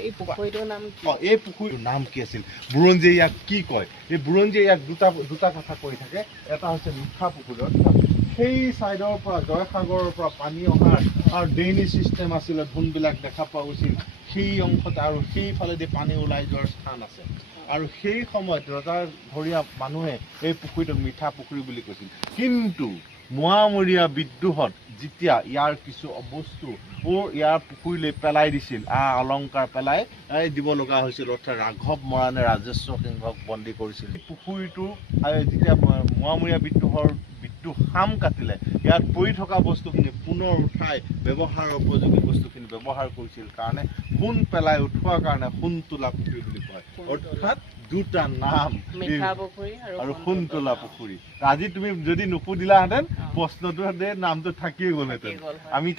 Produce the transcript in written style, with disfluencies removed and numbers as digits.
এই পুখুৰীটোৰ নাম এই পুখুৰীটোৰ নাম কি আছিল বুৰঞ্জীয়ে ইয়াক কি কয় এই বুৰঞ্জীয়ে ইয়াক দুটা কথা কৈ থাকে এটা হৈছে মিঠা পুখুৰী অৰ্থাৎ সেই চাইডৰ পৰা জয়সাগৰৰ পৰা পানী অহাৰ আৰু ড্ৰেইনেজ চিষ্টেম আছিলে ধোনবিলাক দেখা পোৱা গৈছিল সেই অংশতে আৰু সেইফালেদি পানী ওলাই যোৱাৰ স্থান আছে আৰু সেই সময়ত ৰজাঘৰীয়া মানুহে এই পুখুৰীটোক মিঠা পুখুৰী বুলি কৈছিল কিন্তু মোৱামৰীয়া বিদ্ৰোহত যেতিয়া ইয়াৰ কিছু বস্তু ইয়াৰ পুখুৰীলৈ পেলাই দিছিল অলংকাৰ পেলাই দিব লগা হৈছিল অৰ্থাৎ ৰাঘৱ মৰাণে ৰাজেশ্বৰ সিংহক বন্দী কৰিছিল পুখুৰীটো যেতিয়া মোৱামৰীয়া বিদ্ৰোহৰ হাম কাটিলে ইয়াত পৰি থকা বস্তুখিনি পুনৰ উঠাই ব্যৱহাৰৰ উপযোগী বস্তুখিনি ব্যৱহাৰ কৰিছিল কাৰণে সোণ পেলাই উঠোৱাৰ কাৰণে সোণতোলা পুখুৰী বুলি কয় অৰ্থাৎ দুটা নাম মিঠা পুখুৰী আৰু সোণতোলা পুখুৰী আজি তুমি যদি নুসুধিলাহেঁতেন প্ৰশ্নটো নামটো থাকিয়ে গ'লহেঁতেন আমি